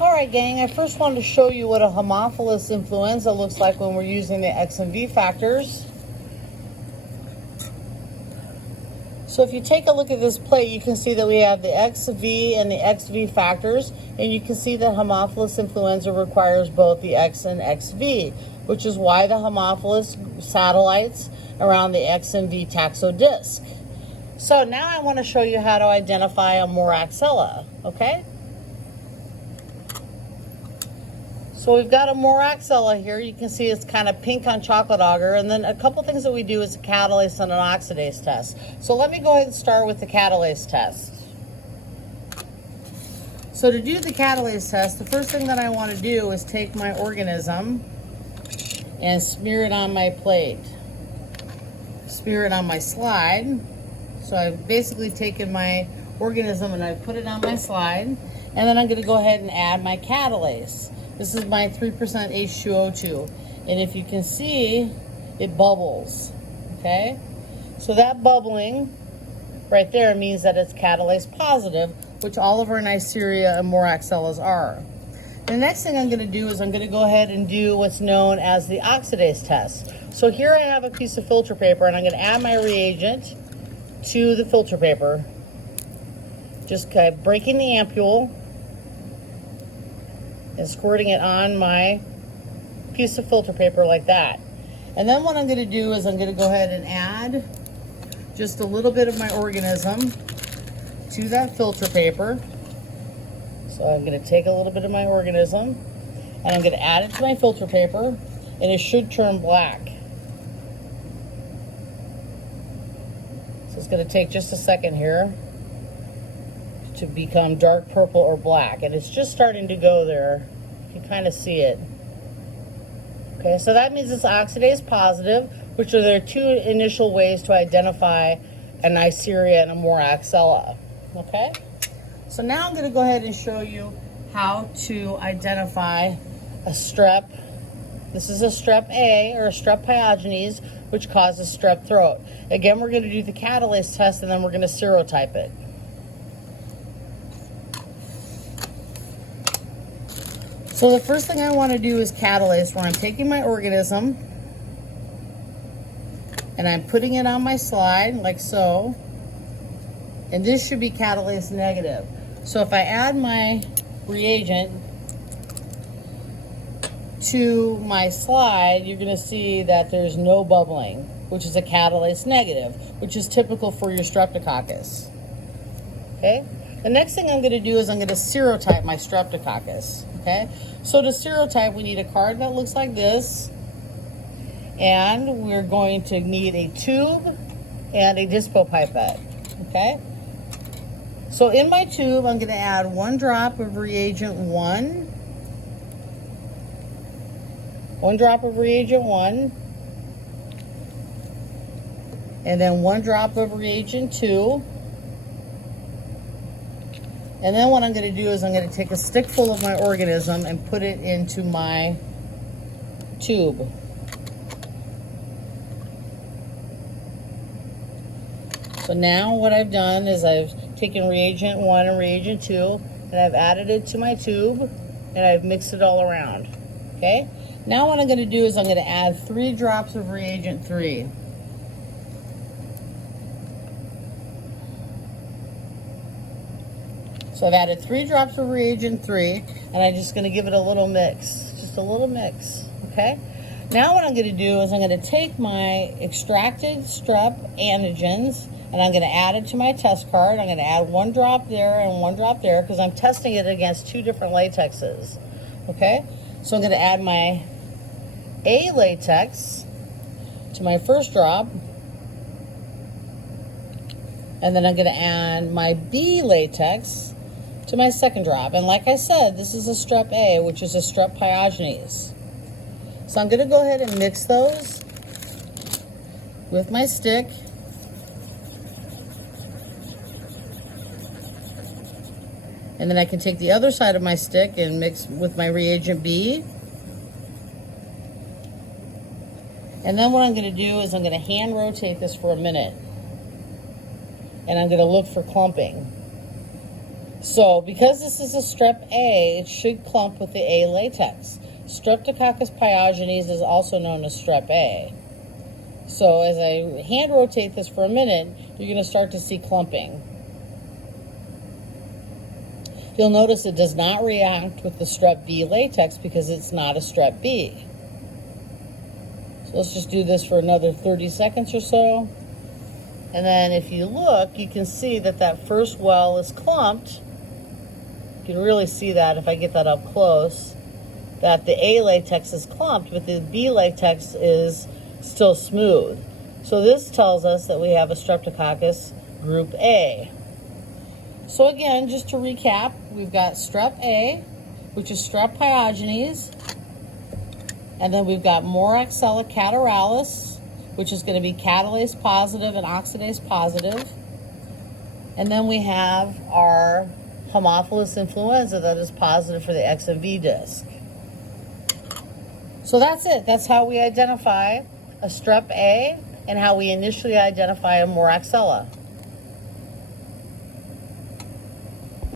Alright gang, I first wanted to show you what a Haemophilus influenza looks like when we're using the X and V factors. So if you take a look at this plate, you can see that we have the XV and the XV factors, and you can see that Haemophilus influenza requires both the X and XV, which is why the Haemophilus satellites around the X and V taxodisc. So now I want to show you how to identify a Moraxella, okay? So we've got a Moraxella here. You can see it's kind of pink on chocolate agar. And then a couple things that we do is a catalase and an oxidase test. So let me go ahead and start with the catalase test. So to do the catalase test, the first thing that I want to do is take my organism and smear it on my plate. Smear it on my slide. So I've basically taken my organism and I've put it on my slide. And then I'm going to go ahead and add my catalase. This is my 3% H2O2. And if you can see, it bubbles, okay? So that bubbling right there means that it's catalase positive, which all of our Neisseria and Moraxellas are. The next thing I'm gonna do is I'm gonna go ahead and do what's known as the oxidase test. So here I have a piece of filter paper and I'm gonna add my reagent to the filter paper. Just kind of breaking the ampule and squirting it on my piece of filter paper like that. And then what I'm going to do is I'm going to go ahead and add just a little bit of my organism to that filter paper. So I'm going to take a little bit of my organism and I'm going to add it to my filter paper, and it should turn black. So it's going to take just a second here to become dark purple or black, and it's just starting to go there. You can kind of see it. Okay, so that means it's oxidase positive, which are their two initial ways to identify a Neisseria and a Moraxella. Okay, so now I'm going to go ahead and show you how to identify a strep. This is a strep A, or a strep pyogenes, which causes strep throat. Again, we're going to do the catalase test and then we're going to serotype it. So the first thing I want to do is catalase, where I'm taking my organism and I'm putting it on my slide like so, and this should be catalase negative. So if I add my reagent to my slide, you're going to see that there's no bubbling, which is a catalase negative, which is typical for your Streptococcus. Okay? The next thing I'm going to do is I'm going to serotype my Streptococcus. Okay, so to serotype, we need a card that looks like this, and we're going to need a tube and a dispo pipette. Okay, so in my tube, I'm going to add 1 drop of reagent 1, 1 drop of reagent 1, and then 1 drop of reagent 2. And then what I'm going to do is I'm going to take a stick full of my organism and put it into my tube. So now what I've done is I've taken reagent 1 and reagent 2 and I've added it to my tube and I've mixed it all around. Okay? Now what I'm going to do is I'm going to add 3 drops of reagent 3. So I've added 3 drops of reagent 3, and I'm just going to give it a little mix, just a little mix, okay? Now what I'm going to do is I'm going to take my extracted strep antigens, and I'm going to add it to my test card. I'm going to add 1 drop there and 1 drop there, because I'm testing it against 2 different latexes, okay? So I'm going to add my A latex to my first drop, and then I'm going to add my B latex to my second drop. And like I said, this is a strep A, which is a strep pyogenes. So I'm going to go ahead and mix those with my stick. And then I can take the other side of my stick and mix with my reagent B. And then what I'm going to do is I'm going to hand rotate this for a minute. And I'm going to look for clumping. So because this is a strep A, it should clump with the A latex. Streptococcus pyogenes is also known as strep A. So as I hand rotate this for a minute, you're going to start to see clumping. You'll notice it does not react with the strep B latex because it's not a strep B. So let's just do this for another 30 seconds or so. And then if you look, you can see that that first well is clumped. You can really see that if I get that up close, that the A latex is clumped, but the B latex is still smooth. So this tells us that we have a Streptococcus group A. So again, just to recap, we've got strep A, which is strep pyogenes, and then we've got Moraxella catarrhalis, which is going to be catalase positive and oxidase positive. And then we have our Haemophilus influenza that is positive for the XMV disc. So that's it. That's how we identify a strep A and how we initially identify a Moraxella.